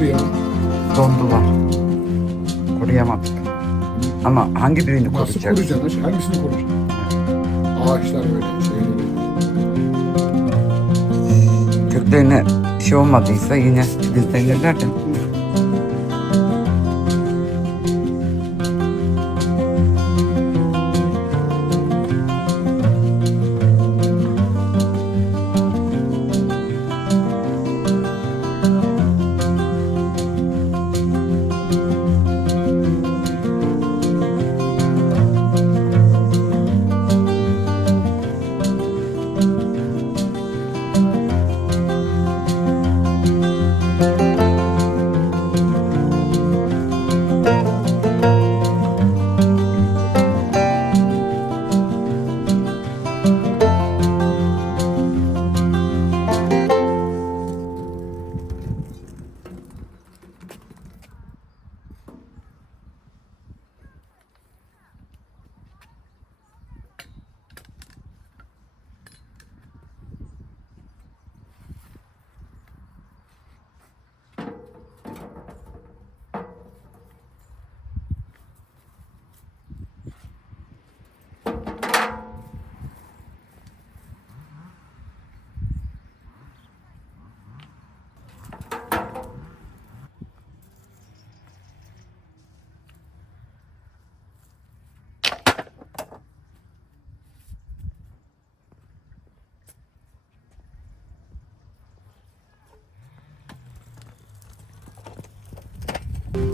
Ya. Dondular. Koruyamadık. Ama hangi birini Nasıl koruyacağız? koruyacaksın? Hangisini koruyacaksın? Ağaçlar öyle, şeyler öyle. Köklerine şey olmadıysa yine filizlenirler de.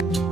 you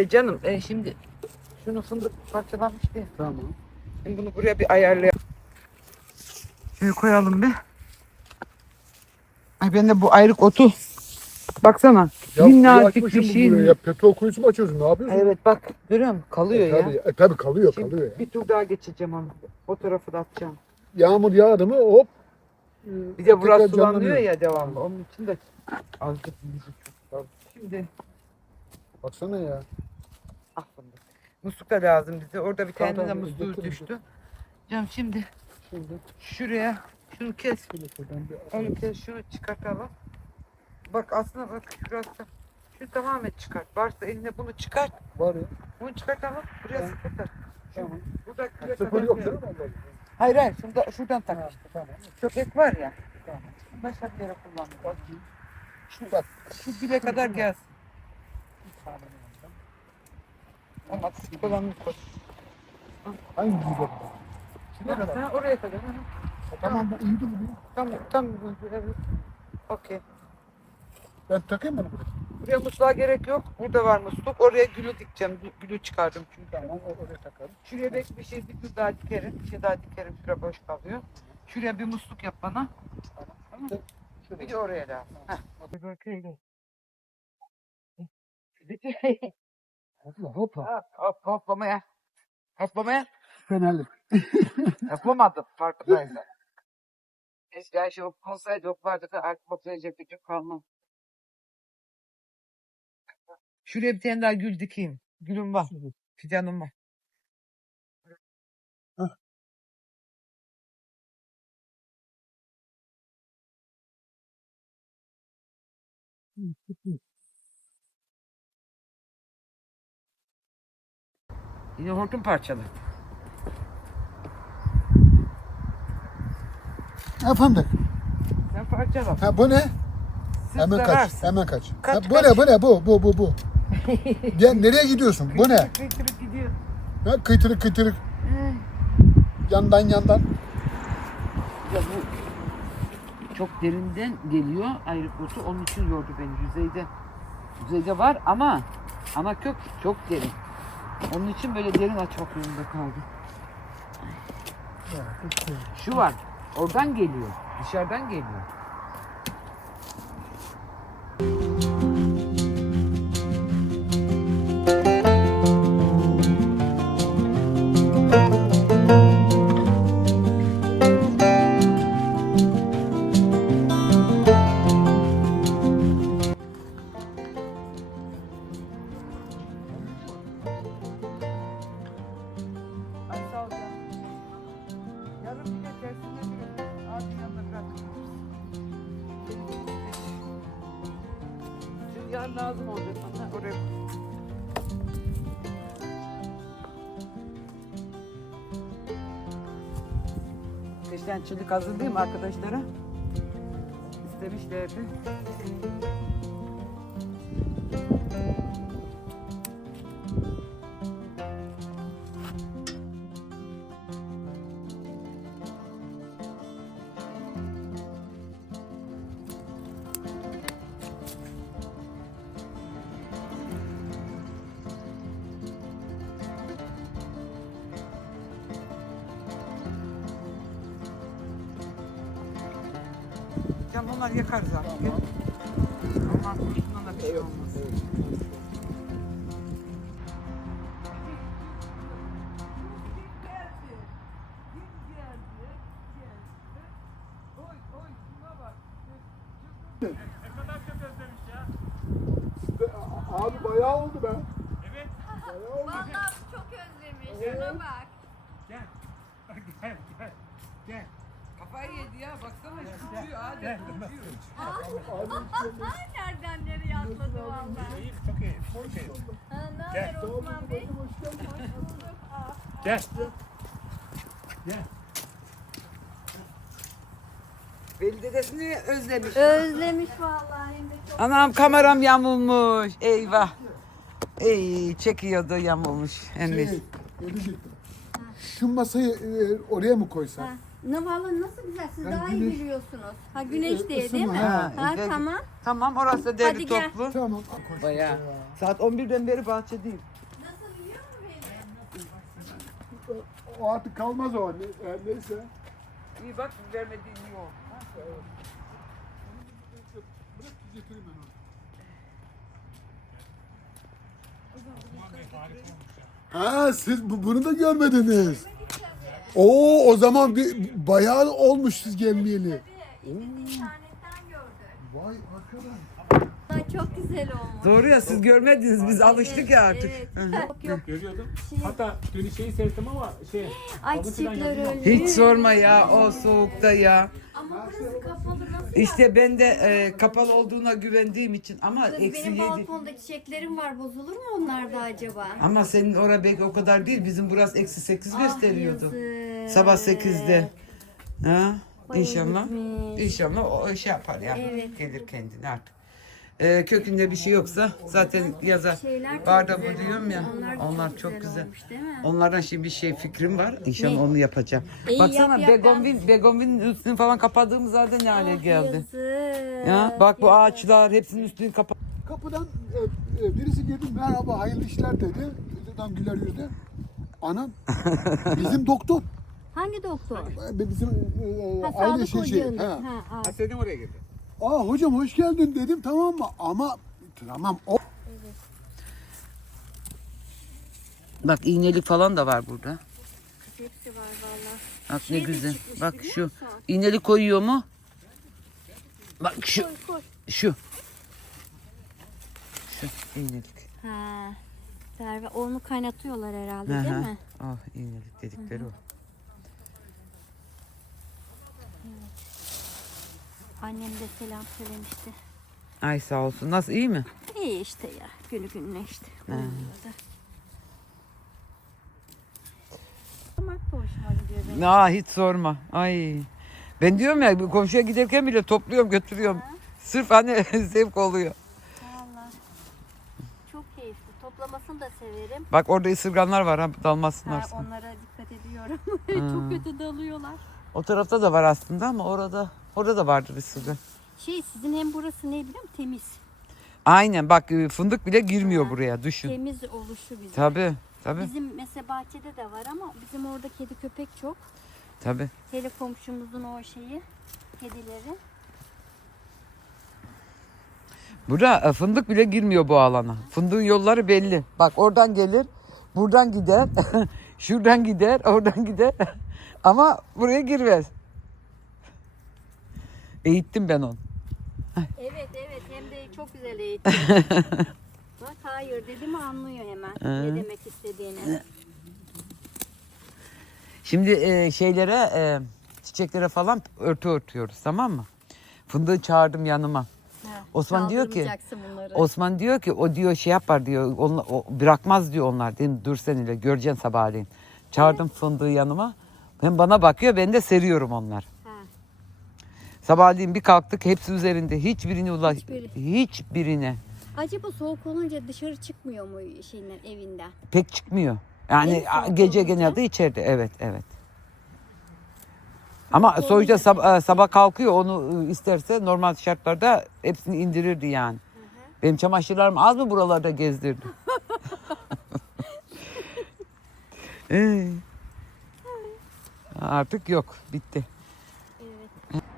Ee, canım e, şimdi şunu fındık parçalanmıştı ya. Tamam. Şimdi bunu buraya bir ayarlayalım. Şöyle koyalım bir. Ay ben de bu ayrık otu. Baksana. Ya minnacık bir şey. Ya petrol kuyusu mu açıyorsun? Ne yapıyorsun? Evet bak görüyor musun? Kalıyor ya. Tabii, e, tabii kalıyor Şimdi kalıyor ya. bir tur daha geçeceğim ama. O tarafı da atacağım. Yağmur yağdı mı hop. e, Bir de burası sulanıyor ya devamlı. Onun için de azıcık Şimdi Baksana ya. Musluk da lazım bize. Orada bir tane de musluğu düştü. Canım şimdi Şimdi şuraya şunu kes. Onu kes şunu çıkartalım. Bak aslında bak şurası. Şu tamamen çıkart. Varsa eline bunu çıkart. var ya. Bunu çıkartalım. Buraya Tamam. sıkıntı. Tamam. Burada buraya Sıfır yok değil mi? Hayır hayır. Şurada, şuradan tak. Ha, Tamam. Köpek var ya. Tamam. Başka bir yere kullanmıyor. Bakayım. Şu bak. Şu bile kadar gelsin. bir tane. Ama kullanmış koy. Hangi güzel? Şuraya kadar. Ha, oraya kadar. hı. Tamam bu uyudu mu? Tamam tamam. Evet. Okey. Ben takayım mı bunu? Buraya musluğa gerek yok. Burada var musluk. Oraya gülü dikeceğim. Gü- Gülü çıkardım çünkü. Tamam oraya takarım. Şuraya belki bir şey bir daha dikerim. Bir şey daha dikerim. Şura boş kalıyor. Şuraya bir musluk yap bana. Tamam. Şuraya. Bir de oraya lazım. Heh. Hopla hopla. Hop, hop, hoplamaya. Hoplamaya. Fenerli. Hoplamadım farkındaysan. Eskiden şey olsaydı hoplardı da artık hoplayacak gücüm kalmam. Şuraya bir tane daha gül dikeyim. Gülüm var. Fidanım var. Yine hortum parçalı. Efendim. Sen parçala. Ha bu ne? Siz Hemen kaç. zararsın. Hemen kaç. Kaç, ha, bu kaç. ne? Bu ne? Bu bu bu bu. Gel nereye gidiyorsun? Bu ne? Kıytırık gidiyor. Ha, kıytırık kıytırık. Eh. Yandan yandan. Ya bu çok derinden geliyor ayrık otu. Onun için yordu beni yüzeyde. Yüzeyde var ama ama kök çok derin. Onun için böyle derin açmak zorunda kaldım. Şu var. Oradan geliyor. Dışarıdan geliyor. Lazım olacak bana. Oraya Ateşten çelik hazırlayayım arkadaşlara. İstemişlerdi. Can onlar yakar zaten. Onlar kurusundan da bir şey olmaz. Haber Osman Bey? Hoş bulduk. Gel. Gel. Veli dedesini özlemiş. Özlemiş vallahi hem de çok Anam kameram yamulmuş. Eyvah. Ey çekiyordu yamulmuş. Şey, ne diyecektim? Şu masayı e, oraya mı koysak? Ne valla nasıl güzel siz Ben daha iyi güneş- biliyorsunuz. Ha güneş Ee, diye değil ısınma, mi? ha. Ha, Evet. tamam. Tamam orası deri Hadi gel. toplu. Tamam. koy. Bayağı. Saat 11'den beri bahçedeyim. Nasıl yiyor mu beni? O artık kalmaz o. Ne, e, neyse. İyi bak vermediğin yok. Bırak getireyim ben onu. Ha siz bu- bunu da görmediniz. Oo o zaman bir bayağı olmuş siz gelmeyeli. İnternetten gördük. Vay arkadaş. Ay, Çok güzel olmuş. Doğru ya siz görmediniz biz alıştık ya artık. Evet. Yok yok. Görüyordum. Hatta dün şeyi seyrettim ama şey. Ay Babası çiçekler öyle. Hiç sorma ya o soğukta ya. Ama burası kapalı nasıl İşte ben de e, kapalı olduğuna güvendiğim için ama Kız, eksi benim yedi. balkonda çiçeklerim var. Bozulur mu onlar da acaba? Ama senin orada belki o kadar değil. Bizim burası eksi sekiz Ah, gösteriyordu. yazık. Sabah sekizde. Ha? Bayağı İnşallah. İnşallah o şey yapar ya. Evet. Gelir kendine artık. Ee, kökünde bir şey yoksa zaten yazar. Barda bu diyorum ya. Onlar çok güzel. olmuş, değil mi? Onlardan şimdi bir şey fikrim var. İnşallah Ne? onu yapacağım. İyi, Baksana yap, yap, begonvilin üstünü falan kapadığımız halde ne hale Ah, geldi. yazık, Ya bak bu yazık. ağaçlar hepsinin üstünü kapat. Kapıdan e, e, birisi girdi merhaba hayırlı işler dedi. Adam güler yüzle. Anam bizim doktor. Hangi doktor? E, Bizim e, Ha, aile Sadık şey, şey. Hoca'nın. Ha. Ha, ha. Senin oraya girdi. Aa hocam hoş geldin dedim tamam mı? Ama tamam o Bak iğnelik falan da var burada. Hepsi var valla. Bak Şey ne de güzel. çıkmış Bak biliyor şu musun? iğnelik koyuyor mu? Bak şu Koy koy. şu. Şu iğnelik. Ha. Serve onu kaynatıyorlar herhalde değil mi? Ah iğnelik dedikleri o. Annem de selam söylemişti. Ay sağ olsun. Nasıl iyi mi? İyi işte ya. Günü gününe işte. Mak da hoşuma gidiyor benim. Aa hiç sorma. Ay. Ben diyorum ya bir komşuya giderken bile topluyorum götürüyorum. Sırf hani zevk oluyor. Valla. Çok keyifli. Toplamasını da severim. Bak orada ısırganlar var ha Ha, dalmasınlar. sana. onlara dikkat ediyorum. Çok kötü dalıyorlar. O tarafta da var aslında ama orada orada da vardır ısırgan. Şey sizin hem burası ne biliyor musun? Temiz. Aynen bak e, fındık bile girmiyor buraya düşün. Temiz oluşu bizim. Tabii tabii Bizim mesela bahçede de var ama bizim orada kedi köpek çok. tabii. Hele komşumuzun o şeyi, kedileri. Burada e, fındık bile girmiyor bu alana. Fındığın yolları belli. Bak oradan gelir, buradan gider, şuradan gider, oradan gider. Ama buraya girmez. Eğittim ben onu. Evet evet hem de çok güzel eğitim. Bak hayır dedi mi anlıyor hemen ne demek istediğini. Şimdi e, şeylere, e, çiçeklere falan örtü örtüyoruz tamam mı? Fındığı çağırdım yanıma. Ha, Osman diyor ki, bunları. Osman diyor ki o diyor şey yapar diyor, onla- o, bırakmaz diyor onlar. Dedim dur sen ile göreceksin sabahleyin. Çağırdım fındığı yanıma. Hem bana bakıyor ben de seriyorum onlar. Sabahleyin bir kalktık hepsi üzerinde. Hiçbirini ulaş Hiçbiri. hiçbirine Acaba soğuk olunca dışarı çıkmıyor mu şeyler evinden? pek çıkmıyor. Yani gece olunca? genelde içeride. Evet, evet. Ama Soğuk sonuçta olunca sab- sabah kalkıyor onu e, isterse normal şartlarda hepsini indirirdi yani. Benim çamaşırlarım az mı buralarda gezdirdi? Ee, Artık yok. Bitti. Evet.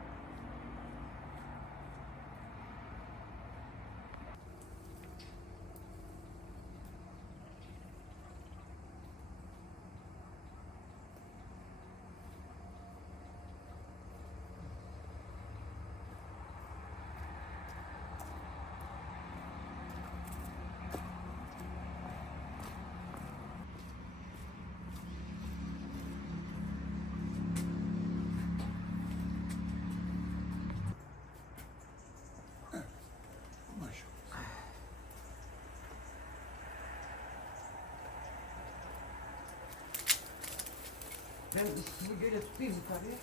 Maşallah. Ben üstümü böyle tutayım yukarıya.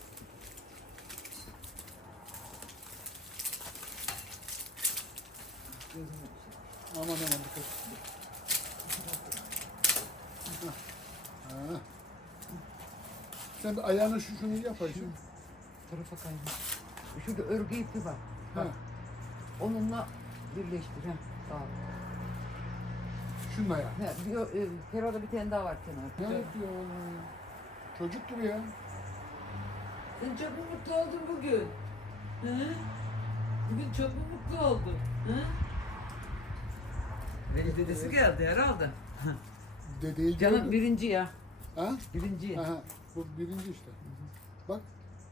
Aman aman dikkat et. Sen de ayağını şu şunu yap Ayşe. Tarafa kayma. Şurada örgü ipi var. Ha. Onunla birleştir. Ha. Sağ ol. Şunun ayağı. Ha, bir, e, bir tane daha var kenarda. Ne yapıyor? Çocuk gibi ya. Sen çok mu mutlu oldun bugün? Hı? Bugün çok mu mutlu oldun? Hı? Veli dedesi geldi herhalde. Dedeyi Canım gördün. birinci ya. Ha? Birinci. Aha, bu birinci işte. Bak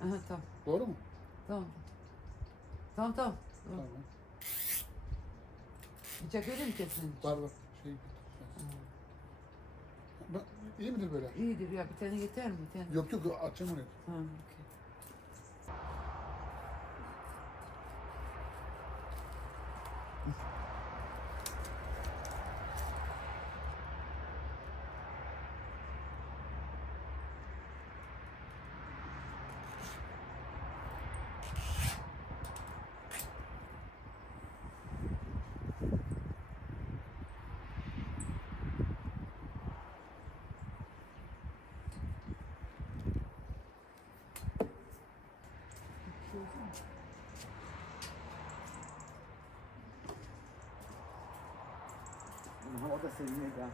Aha tamam. doğru mu? Tamam. Tamam tamam. Tamam. Bıçak öyle mi kesin? Var var. Şey, Bak, iyi midir böyle? İyidir ya bir tane yeter mi? Bir tane. Yok yok atacağım oraya. Ha, okey. Aha, o da sevinir ya.